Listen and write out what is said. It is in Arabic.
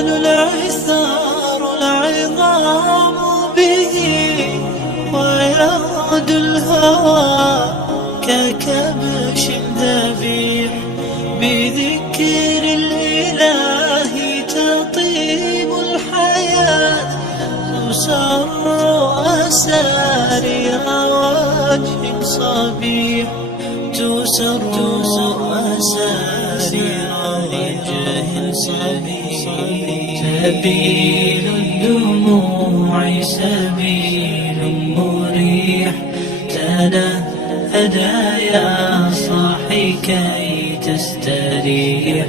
العثار العظام به، ويعود الهوى ككبش ذبيح. بذكر الإله تطيب الحياة، تسر أسارير وجه صبيح، تسر أسارير وجه صبيح. سبيل الدموع سبيل مريح، تنهدى يا صاحي كي تستريح.